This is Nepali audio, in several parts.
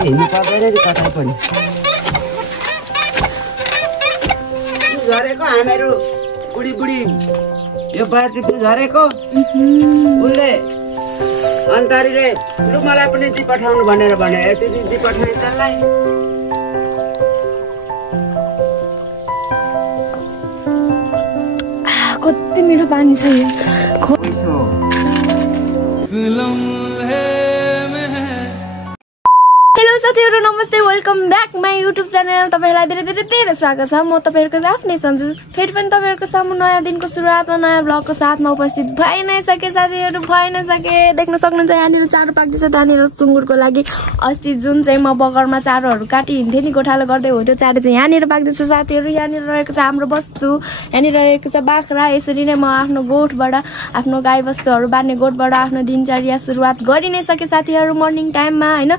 हिँड्नु पर्दैन नि कतै पनि। झरेको हामीहरू बुढी बुढी यो बाजे झरेको उसले अन्तरीले लु मलाई पनि दी पठाउनु भनेर भने यति दी पठाउने त्यसलाई। कति मिठो पानी छ यो। हेलो साथीहरु, नमस्ते, welcome back my YouTube channel. तपाईहरुलाई धेरै धेरै धेरै स्वागत छ। म तपाईहरुको आफ्नै सन्जु फेरि पनि तपाईहरुको सामु नयाँ दिनको सुरुवातमा नयाँ ब्लगको साथमा उपस्थित भइ नै सके साथीहरु, भइ नै सके। देख्न सक्नुहुन्छ यहाँनिर चारो पाक्दैछ त्यहाँनिर सुँगुरको लागि। अस्ति जुन चाहिँ म बगरमा चारोहरु काटी हिँड्थे नि गोठालो गर्दै हो त्यो चारो चाहिँ यहाँनिर पाक्दैछ साथीहरु। यहाँनिर रहेको छ हाम्रो वस्तु, यहाँनिर रहेको छ बाख्रा। यसरी नै म आफ्नो गोठबाट आफ्नो गाई वस्तुहरु बान्ने गोठबाट आफ्नो दिनचर्या सुरुवात गरि नै सके साथीहरु। मर्निङ टाइममा हैन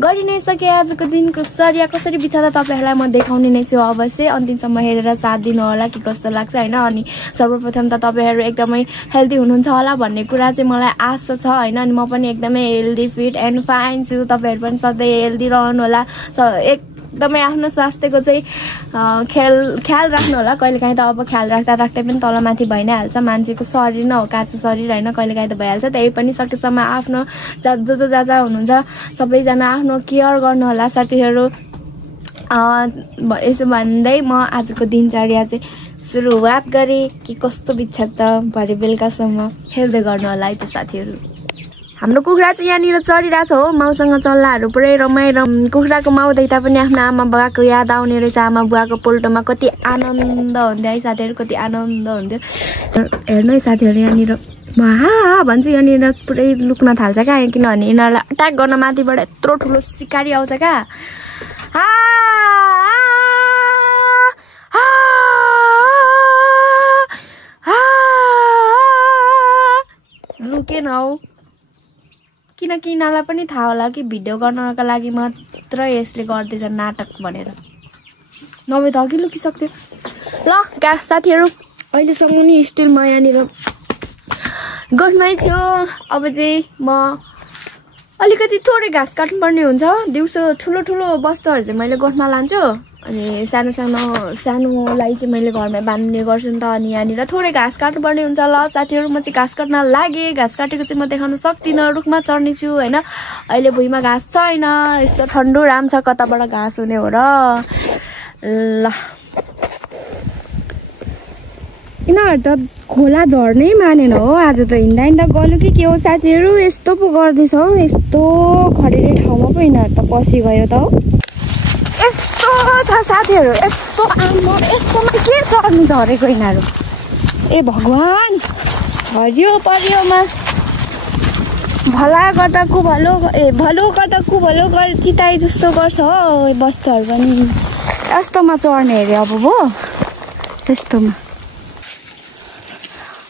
गरि नै सके। आजको दिनको चर्या कसरी बित्छ तपाईहरुलाई म देखाउने नै छु। अवश्य अन्तिमसम्म हेरेर साथ दिनु होला कि कस्तो लाग्छ हैन। अनि सर्वप्रथम त तपाईहरु एकदमै हेल्दी हुनुहुन्छ होला भन्ने कुरा चाहिँ मलाई आशा छ हैन। अनि म पनि एकदमै हेल्दी फिट एन्ड फाइन छु। तपाईहरु पनि सधैँ हेल्दी रहनु होला। एकदमै आफ्नो स्वास्थ्यको चाहिँ ख्याल राख्नु होला। कहिलेकाहीँ त अब ख्याल राख्दा राख्दै पनि तलमाथि भइ नै हाल्छ। मान्छेको शरीर न हो, काँचो शरीर हैन, कहिलेकाहीँ त भइहाल्छ। त्यही पनि सकेसम्म आफ्नो जो जाजा हुनुहुन्छ सबैजना आफ्नो केयर गर्नु होला साथीहरु। यसो भन्दै म आजको दिनचर्या चाहिँ सुरुवात गरे कि कस्तो बित्छ त भरे बेलुकासम्म हेर्दै गर्नु होला है त साथीहरु। हाम्रो कुखुरा चाहिँ यहाँनिर चरिरहेको छ हो। माउसँग चल्लाहरू पुरै रमाइरम। कुखुराको माउ देख्दा पनि आफ्नो आमा बुवाको याद आउने रहेछ। आमा बुवाको पोल्टोमा कति आनन्द हुन्थ्यो है साथीहरु, कति आनन्द हुन्थ्यो। हेर्नु है साथीहरु, यहाँनिर म हा भन्छु यहाँनिर पुरै लुक्न थाल्छ क्या। किनभने यिनीहरूलाई अट्याक गर्न माथिबाट यत्रो ठुलो सिकारी आउँछ क्या। लुकेन हौ, किनकि यिनीहरूलाई पनि थाहा होला कि भिडियो गर्नका लागि मात्र यसले गर्दैछ नाटक भनेर, नभए त अघि लुकिसक्थ्यो। ल ग्यास साथीहरु, अहिलेसम्म नि स्टिल म यहाँनिर गर्मै छु। अब चाहिँ म अलिकति थोरै घाँस काट्नुपर्ने हुन्छ। दिउँसो ठुलो ठुलो वस्तुहरू चाहिँ मैले गोठमा लान्छु अनि सानोलाई चाहिँ मैले घरमै बाँध्ने गर्छु नि त। अनि यहाँनिर थोरै घाँस काट्नुपर्ने हुन्छ। ल साथीहरु, म चाहिँ घाँस काट्न लागे। घाँस काटेको चाहिँ म देखाउन सक्दिनँ, रुखमा चढ्ने छु हैन। अहिले भुइँमा घाँस छैन, यस्तो ठन्डो राम छ, कताबाट घाँस हुने हो र। ल यिनीहरू त खोला झर्नै मानेन हो। आज त हिँड्दा हिँड्दा गल्यो कि के हो साथीहरु, यस्तो पो गर्दैछ हौ। यस्तो खडेरी ठाउँमा पो यिनीहरू त पसिगयो त हौ। यस्तो छ साथीहरु, यस्तो आमा, यस्तोमा के चढ्नु झरेको यिनीहरू। ए भगवान, हरियो परियोमा भला गर्दा कुभलो भलो गर्दा कुभलो चिताए जस्तो गर्छ हो वस्तुहरू पनि। यस्तोमा चढ्ने अरे अब भो, यस्तोमा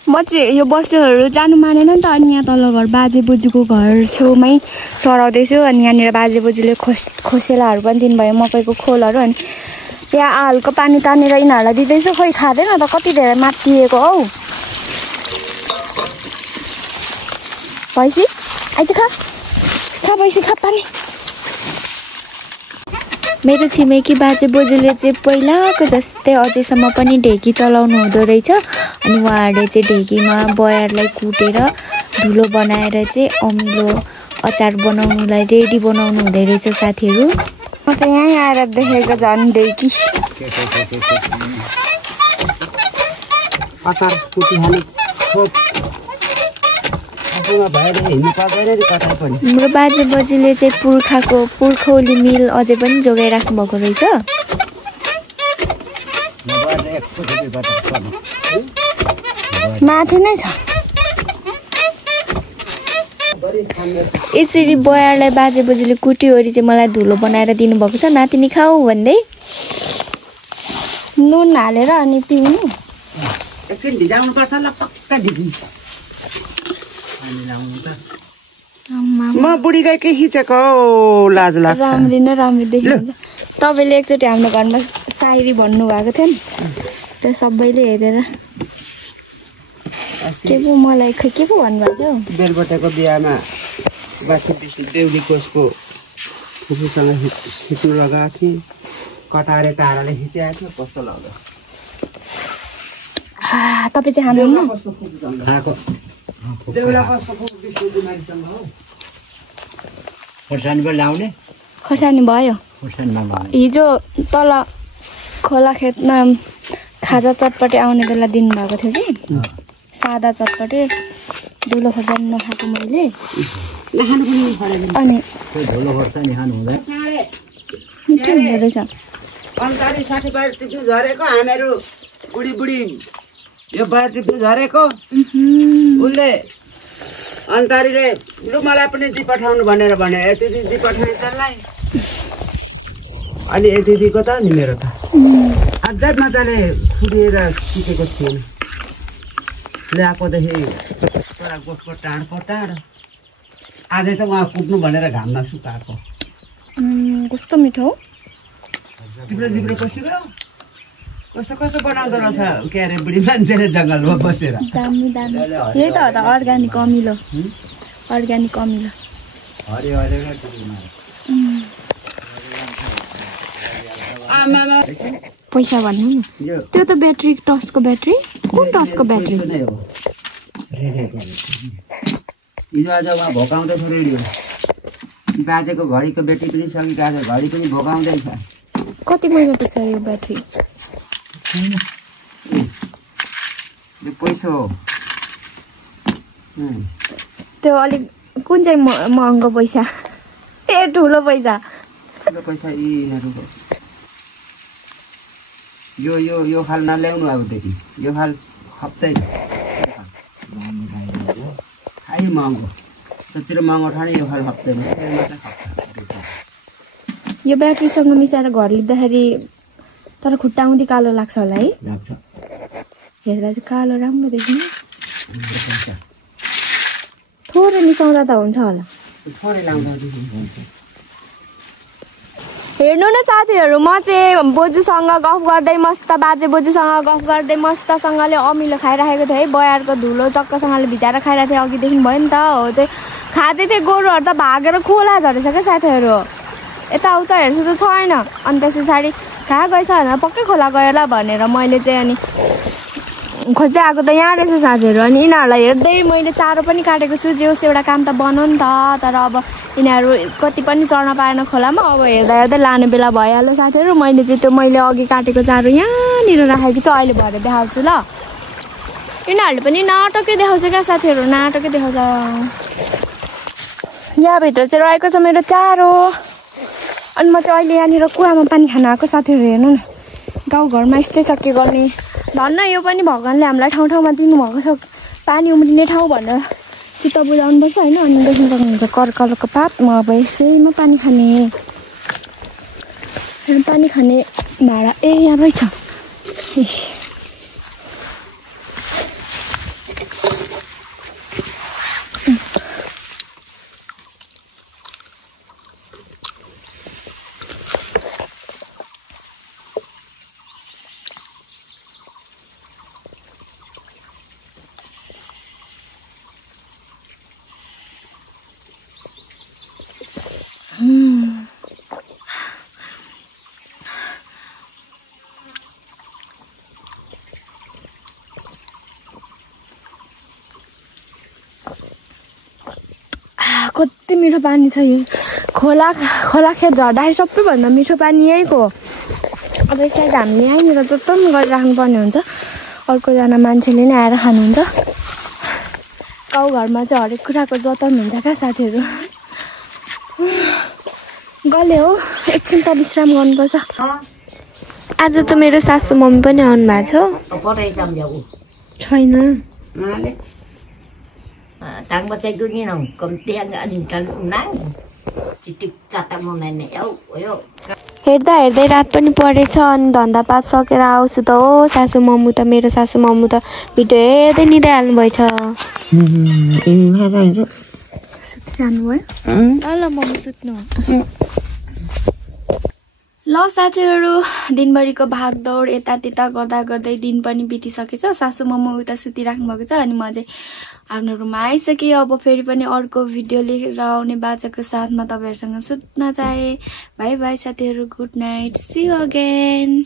म चाहिँ यो वस्तुहरू जानु मानेन नि त। अनि यहाँ तल्लो घर बाजे बोजूको घर छेउमै चढाउँदैछु। अनि यहाँनिर बाजे बोजूले खोसेलाहरू पनि दिनुभयो, मकैको खोलहरू। अनि यहाँ हालको पानी तानेर यिनीहरूलाई दिँदैछु। खोइ खाँदैन त, कति धेरै मातिएको हौ। भैँसी आइज खा भैँसी, खा पानी। मेरो छिमेकी बाजे बोजूले चाहिँ पहिलाको जस्तै अझैसम्म पनि ढेकी चलाउनु हुँदो रहेछ। अनि उहाँहरूले चाहिँ ढेकीमा बयरलाई कुटेर धुलो बनाएर चाहिँ अमिलो अचार बनाउनुलाई रेडी बनाउनु हुँदै रहेछ साथीहरु। म त यहीँ आएर देखेको झन् ढेकी अचार कुटिहाल्ने खोप हाम्रो बाजे बोजूले चाहिँ पुर्खौली मिल अझै पनि जोगाइराख्नु भएको रहेछ। माथि नै छ। यसरी बयरलाई बाजे बोजूले कुटिओरी चाहिँ मलाई धुलो बनाएर दिनुभएको छ। नातिनी खाऊ भन्दै नुन हालेर अनि पिउनु। एकछिन भिजाउनु पर्छ ल, पक्का भिजिन्छ। म बुढी गाईकै खिचेको लाज लाग्छ। राम्री नै राम्री देखिन्छ। तपाईले एकचोटि हाम्रो घरमा सायरी भन्नु भएको थियो नि, त्यो सबैले हेरेर के पो मलाई खै के पो भन्नुभएको थियो। बेलबटेको बिहामा बासी बेहुली कोषको फुपूसँग खिच्नु लगाएको थिएँ कटारे ताराले खिचाएको थियो कस्तो लाग्यो तपाईँ चाहिँ खानुहुन्न खाएको देउला कस्तो फुपू विष्णु कुमारीसँग हो खोर्सानी पनि लाउने खोर्सानी भयो हिजो तल खोला खेतमा खाजा चटपटे आउने बेला दिनुभएको थियो कि सादा चटपटे धुलो खोर्सानी नखाएको मैले अनि मिठो हुँदो रहेछ 50-60 बार टिप्नु झरेको हामीहरू बुढी यो बार टिप्नु झरेको उसले अन्तारीले लु मलाई पनि दि पठाउनु भनेर भने यति दि पठाएँ त्यसलाई अनि यति दिको त नि मेरो त अझै मजाले खुलेर सिकेको थिएन ल्याएकोदेखि पुरा गोठको टाढ आजै त उहाँ कुट्नु भनेर घाममा सुकाएको कस्तो मिठो हो जिब्रो पसिगयो कस्तो बनाउँदो रहेछ के अरे बुढी मान्छेले जङ्गलमा बसेर दामी यही त हो त अर्ग्यानिक अमिलो पैसा भन्नु नि त्यो त ब्याट्री टर्चको ब्याट्री कुन टर्चको ब्याट्री हिजो आज उहाँ भोकाउँदैछ रेडियो बाजेको घडीको ब्याट्री पनि सकेको आज घडी पनि भोकाउँदैछ कति महिनाको छ यो ब्याट्री यो पैसा हो त्यो अलिक कुन चाहिँ महँगो पैसा ए ठुलो पैसा यिनीहरूको यो खाल नल्याउनु अबदेखि यो खाल खप्दै खाइ महँगो त्यतिर महँगो ठाने यो खाल खप्दैन यो ब्याट्रीसँग मिसाएर घर लिँदाखेरि तर खुट्टा आउँदै कालो लाग्छ होला है हेर्दा चाहिँ कालो राम्रो देखिन्छ थोरै मिसाउँदा त हुन्छ होला हेर्नु न साथीहरू म चाहिँ बोजूसँग गफ गर्दै बाजे बोजूसँग गफ गर्दै मस्तसँगले अमिलो खाइराखेको थिएँ है बयारको धुलो टक्कसँगले भिजाएर खाइरहेको थिएँ अघिदेखि भयो नि त हो त्यो खाँदै थिएँ गोरुहरू त भागेर खोला झरेछ क्या साथीहरू यताउता हेर्छु त छैन अनि त्यस पछाडि कहाँ गएछ भनेर पक्कै खोला गयो होला भनेर मैले चाहिँ अनि खोज्दै आएको त यहाँ रहेछ साथीहरू अनि यिनीहरूलाई हेर्दै मैले चारो पनि काटेको छु जे होस् एउटा काम त बनाऊ नि त तर अब यिनीहरू कति पनि चढ्न पाएन खोलामा अब हेर्दा लाने बेला भइहाल्यो साथीहरू मैले चाहिँ त्यो मैले अघि काटेको चारो यहाँनिर राखेको छु अहिले भएर देखाउँछु ल यिनीहरूले पनि नाटकै देखाउँछ क्या साथीहरू नाटकै देखाउँछ यहाँभित्र चाहिँ रहेको छ मेरो चारो अनि म चाहिँ अहिले यहाँनिर कुवामा पानी खान आएको साथीहरू हेर्नु न गाउँघरमा यस्तै छ के गर्ने धन्न यो पनि भगवान्ले हामीलाई ठाउँ दिनुभएको छ पानी उम्रिने ठाउँ भनेर चित्त बुझाउनुपर्छ होइन अनि देख्न सक्नुहुन्छ करकलको पात म अब यसैमा पानी खाने भाँडा यहाँ रहेछ कति मिठो पानी छ यो खोला खेत झर्दाखेरि सबैभन्दा मिठो पानी यहीँको अब सायद हामीले यहीँनिर जतन गरिराख्नु पर्ने हुन्छ अर्कोजना मान्छेले नै आएर खानुहुन्छ गाउँघरमा चाहिँ हरेक कुराको जतन हुन्छ क्या साथीहरू गले हो एकछिन त विश्राम गर्नुपर्छ आज त मेरो सासू मम्मी पनि आउनु भएको छ छैन हेर्दा हेर्दै रात पनि परेछ अनि धन्दापात सकेर आउँछु त हो सासू मम्मी त मेरो सासू मम्मी त भिडियो हेर्दै निदाइहाल्नु भएछ सुतिरहनुभयो ल मम्मी सुत्नु ल साथीहरू दिनभरिको भागदौड यतात्यता गर्दै दिन पनि बितिसकेछ सासू मम्मी उता सुतिराख्नु भएको छ अनि म चाहिँ आफ्नो रुममा आइसके। अब फेरि पनि अर्को भिडियो लिएर आउने बाचाको साथमा तपाईहरुसँग सुत्न चाहे। बाइ बाइ साथीहरु, good night, see you again.